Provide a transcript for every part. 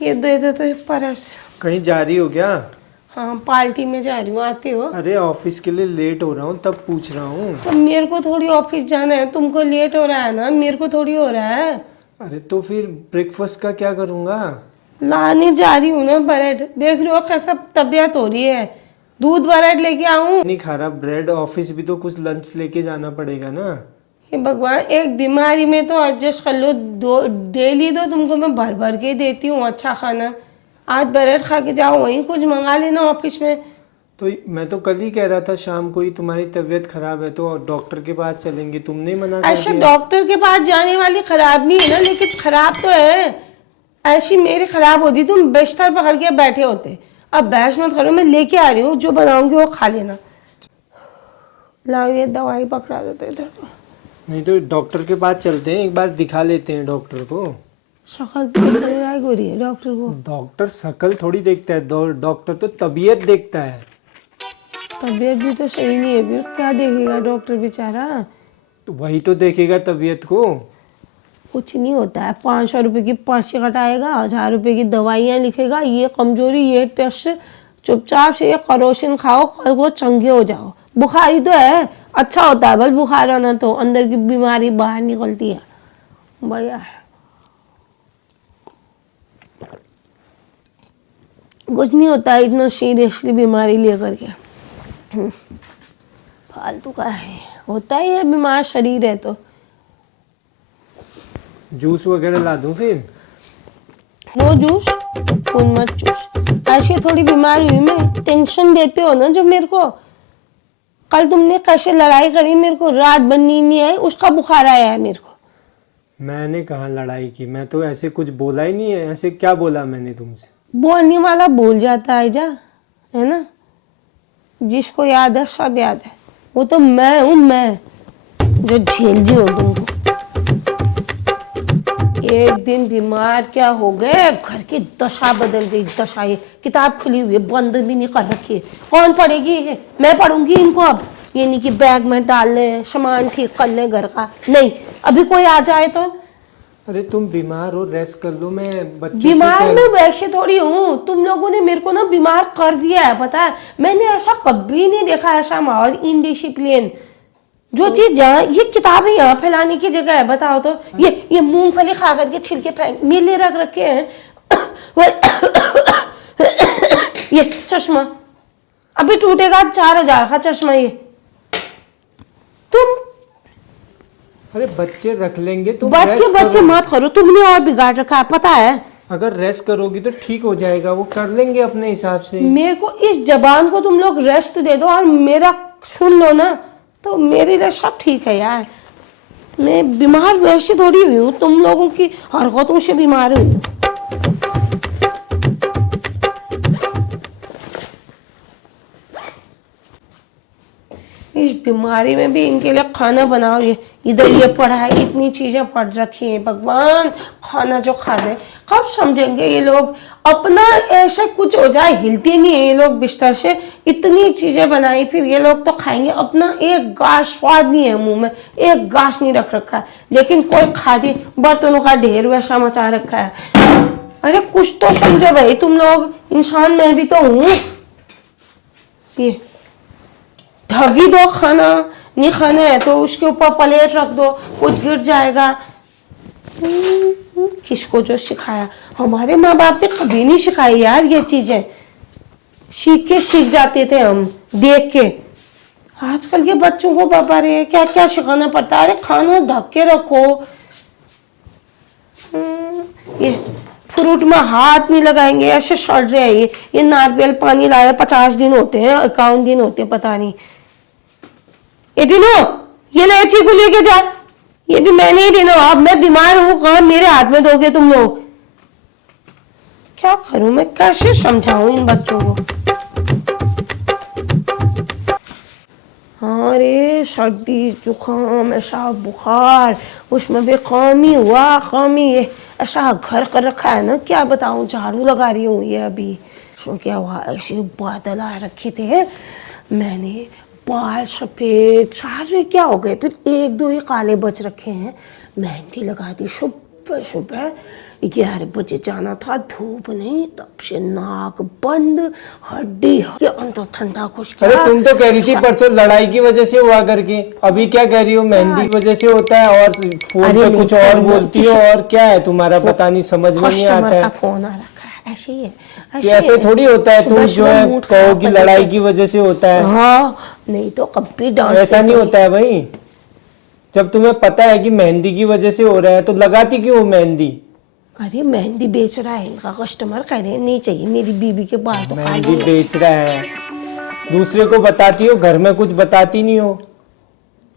ये दे दो तो ये पर्स। कहीं जा रही हो क्या? हाँ पार्टी में जा रही हूँ, आती हो? अरे ऑफिस के लिए लेट हो रहा हूँ तब पूछ रहा हूँ। तो मेरे को थोड़ी ऑफिस जाना है, तुमको लेट हो रहा है ना, मेरे को थोड़ी हो रहा है। अरे तो फिर ब्रेकफास्ट का क्या करूँगा? लाने जा रही हूँ ना ब्रेड, देख रहे हो कैसा तबीयत हो रही है। दूध ब्रेड लेके आऊँ? नहीं खा रहा ब्रेड, ऑफिस भी तो कुछ लंच लेके जाना पड़ेगा ना। हे भगवान, एक बीमारी में तो एडजस्ट कर लो। दो डेली तो तुमको मैं भर भर के देती हूँ अच्छा खाना। आज ब्रेड खा के जाओ, वहीं कुछ मंगा लेना ऑफिस में। तो मैं तो कल ही कह रहा था शाम को ही तुम्हारी तबीयत खराब है तो डॉक्टर के पास चलेंगे, तुमने ही मना कर ऐसा दिया। डॉक्टर के पास जाने वाली खराब नहीं है ना, लेकिन खराब तो है। ऐसी मेरी खराब होती तुम बिस्तर पकड़ के बैठे होते। अब बहस मत करो, मैं लेके आ रही हूँ, जो बनाऊंगी वो खा लेना। लाओ ये दवाई पकड़ा देते इधर। नहीं तो डॉक्टर के पास चलते हैं, एक बार दिखा लेते हैं डॉक्टर को। शक्ल तो हो रही है डॉक्टर को। डॉक्टर शकल थोड़ी देखता है, डॉक्टर तो तबीयत देखता है। तबीयत भी तो सही नहीं है, फिर क्या देखेगा डॉक्टर बेचारा। तो वही तो देखेगा तबीयत को। कुछ नहीं होता है, 500 रुपये की पर्ची कटाएगा, 1000 रुपये की दवाइयाँ लिखेगा, ये कमजोरी ये टेस्ट, चुपचाप से ये करोशन खाओ, कल को चंगे हो जाओ। बुखारी तो है, अच्छा होता है बस बुखार आना, तो अंदर की बीमारी बाहर निकलती है भैया। कुछ नहीं होता है इतना सीरियसली बीमारी लेकर के। फालतू का है, होता ही है, बीमार शरीर है तो। जूस वगैरह ला दूं फिर? नो जूस, खून मत चूस। ऐसी थोड़ी बीमार हुई मैं, टेंशन देते हो ना जो मेरे को। कल तुमने कैसे लड़ाई करी, मेरे को रात भर नींद नहीं आई, उसका बुखार आया है मेरे को। मैंने कहाँ लड़ाई की, मैं तो ऐसे कुछ बोला ही नहीं है। ऐसे क्या बोला मैंने तुमसे? बोलने वाला भूल जाता है जा, है ना। जिसको याद है सब याद है। वो तो मैं हूँ, मैं जो झेल रही हूँ तुमको। एक दिन बीमार क्या हो गए, घर की दशा बदल गई। दशा, ये किताब खुली हुई है, बंद भी नहीं कर रखी है। कौन पढ़ेगी ये? मैं पढ़ूंगी इनको अब। ये नहीं कि बैग में डाल ले, सामान ठीक कर ले घर का, नहीं। अभी कोई आ जाए तो। अरे तुम बीमार हो, रेस्ट कर लो। मैं बच्चों से बीमार कह मैं वैसे थोड़ी हूँ, तुम लोगों ने मेरे को ना बीमार कर दिया है, पता है। मैंने ऐसा कभी नहीं देखा, ऐसा माहौल इनडिसिप्लिन। जो चीज जहाँ ये किताबें यहाँ फैलाने की जगह है, बताओ तो। ये मूंगफली खा करके छिलके फेंक मेले रख रखे हैं। ये चश्मा अभी टूटेगा, 4000 का चश्मा ये। तुम अरे बच्चे रख लेंगे, तुम बच्चे रेस्ट बच्चे करो। मत करो, तुमने और बिगाड़ रखा है पता है। अगर रेस्ट करोगी तो ठीक हो जाएगा, वो कर लेंगे अपने हिसाब से। मेरे को इस जबान को तुम लोग रेस्ट दे दो और मेरा सुन लो ना, तो मेरे लिए सब ठीक है यार। मैं बीमार वैसे थोड़ी हुई हूँ, तुम लोगों की हरकतों से बीमार हुई हूँ। इस बीमारी में भी इनके लिए खाना बनाओ। ये इधर ये पड़ा है, इतनी चीजें पड़ रखी हैं, भगवान खाना जो खा दे। कब समझेंगे ये लोग अपना, ऐसा कुछ हो जाए हिलते नहीं है ये लोग बिस्तर से। इतनी चीजें बनाई, फिर ये लोग तो खाएंगे, अपना एक गाश स्वाद नहीं है मुंह में, एक गाश नहीं रख रखा है। लेकिन कोई खादी बर्तनों का ढेर वैसा मचा रखा है। अरे कुछ तो समझो भाई तुम लोग, इंसान मैं भी तो हूँ। ये ढगी दो, खाना नहीं खाना है तो उसके ऊपर प्लेट रख दो, कुछ गिर जाएगा। किसको जो सिखाया? हमारे माँ बाप ने कभी नहीं सिखाई यार ये चीजें। सीख जाते थे हम देख के। आजकल के बच्चों को पापा रे क्या क्या सिखाना पड़ता है। अरे खाना ढक के रखो। ये फ्रूट में हाथ नहीं लगाएंगे, ऐसे सड़ रहे हैं ये नारियल पानी लाया 50 दिन होते हैं, 51 दिन होते हैं, पता नहीं। ये दिनो, ये ले चीकू लेके जा। ये भी मैंने ही दिनो, अब मैं बीमार हूँ, काम मेरे हाथ में दोगे तुम लोग। क्या करूं मैं, कैसे समझाऊं इन बच्चों को। हाँ रे, सर्दी जुकाम ऐसा बुखार, उसमें भी खामी हुआ, खामी ये ऐसा घर कर रखा है ना, क्या बताऊं। झाड़ू लगा रही हूँ ये अभी, सो क्या हुआ, ऐसे बादल आ रखे थे। मैंने बाल सफेद सारे क्या हो गए, फिर एक दो ही काले बच रखे हैं। मेहंदी लगा दी सुबह सुबह। 11 बजे जाना था, धूप नहीं, तब से नाक बंद, हड्डी के अंदर ठंडा कुछ। अरे तुम तो कह रही थी परसों लड़ाई की वजह से हुआ करके, अभी क्या कह रही हो मेहंदी की वजह से होता है और फोन अरे पे नहीं, कुछ और बोलती हो, और क्या है तुम्हारा पता नहीं, समझ में नहीं आता कस्टमर है। का फोन आ रखा है, ऐसे ही है, कि ऐसे है। थोड़ी होता है, तुम सुबह जो सुबह है मूड कहो खराब कि कर लड़ाई देते की वजह से होता है। हैं। हाँ, नहीं तो कभी डांट ऐसा नहीं होता है भाई, जब तुम्हें पता है कि मेहंदी की वजह से हो रहा है तो लगाती क्यों हो मेहंदी? अरे मेहंदी बेच रहा है इनका कस्टमर, कह रहे हैं नहीं चाहिए मेरी बीबी के बाल तो मेहंदी काले हैं। बेच रहा है, दूसरे को बताती हो, घर में कुछ बताती नहीं हो।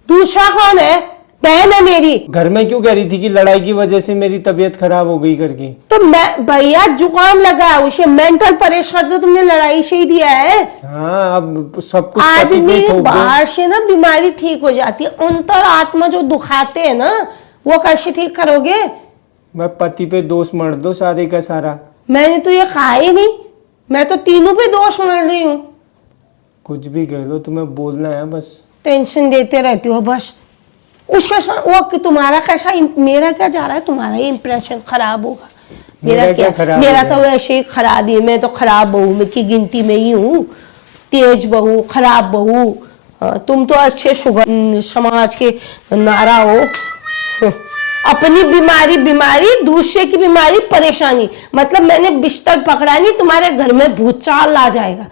दूसरा कौन है? बहन है मेरी। घर में क्यों कह रही थी कि लड़ाई की वजह से मेरी तबीयत खराब हो गई करके? तो मैं भैया जुकाम लगा है उसे, मेंटल परेशान तो तुमने लड़ाई से ही दिया है। हाँ, अब सब कुछ पति पे आदमी थोप दो। बाहर से ना बीमारी ठीक हो जाती है, अंतर आत्मा जो दुखाते हैं ना वो कैसे ठीक करोगे? मैं पति पे दोष मर दो सारे का सारा। मैंने तो ये कहा ही नहीं, मैं तो तीनों पे दोष मर रही हूँ। कुछ भी कह लो, तुम्हें बोलना है बस। टेंशन देते रहती हो बस। उसका वो कि तुम्हारा कैसा, मेरा क्या जा रहा है, तुम्हारा ही इंप्रेशन खराब होगा। मेरा क्या खराब मेरा हो तो गया? वैसे ही खराब ही है, मैं तो खराब बहू में की गिनती में ही हूँ। तेज बहू, खराब बहू। तुम तो अच्छे समाज के नारा हो। अपनी बीमारी बीमारी, दूसरे की बीमारी परेशानी। मतलब मैंने बिस्तर पकड़ा नहीं, तुम्हारे घर में भूत चाल आ जाएगा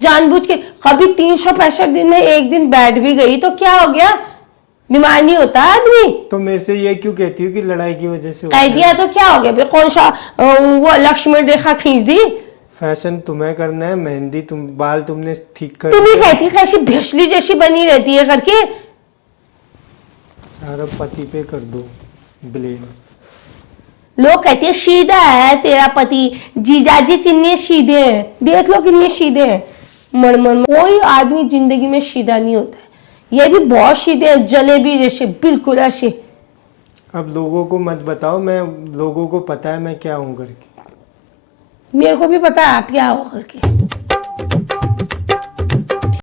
जानबूझ के। कभी 365 दिन में एक दिन बैठ भी गई तो क्या हो गया, बीमार नहीं होता आदमी। तो मेरे से ये क्यों कहती हो कि लड़ाई की वजह से होता कह है? दिया तो क्या हो गया फिर, कौन सा वो लक्ष्मण रेखा खींच दी? फैशन तुम्हें करना है, मेहंदी तुम, बाल तुमने ठीक कर तुम ही दिए। कहती कैसी भेसली जैसी बनी रहती है करके। सारा पति पे कर दो ब्लेम। लोग कहते हैं सीधा है तेरा पति, जीजाजी कितने सीधे हैं, देख लो कितने सीधे हैं। मन कोई आदमी जिंदगी में सीधा नहीं होता है, ये भी बहुत सीधे हैं, जलेबी जैसे, बिल्कुल ऐसे। अब लोगों को मत बताओ, मैं, लोगों को पता है मैं क्या हूं करके। मेरे को भी पता है आप क्या हो करके।